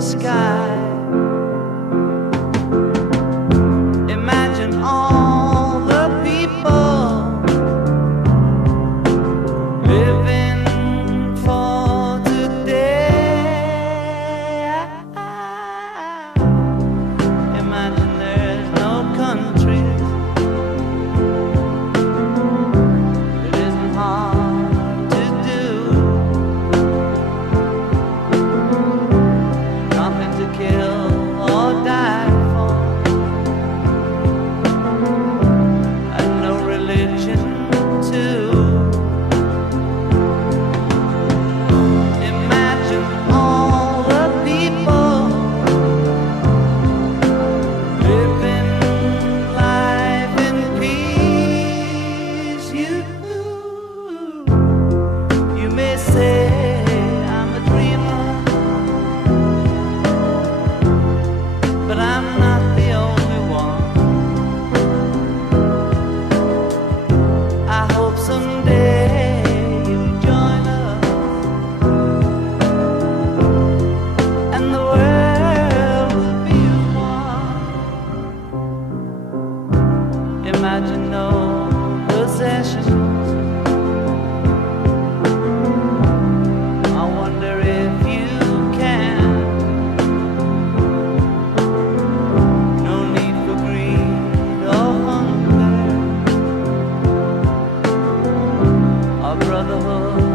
the sky. Imagine all the people living for today. Imagine there's no countries. It isn't hard to do. Nothing to kill or die for, and no religion too. Imagine all the people living life in peace. You may say I'm a dreamer, but I'm not the only one. I hope someday you'll join us, and the world will be as one. Imagine no possessions. I wonder if you can. No need for greed or hunger, or brotherhood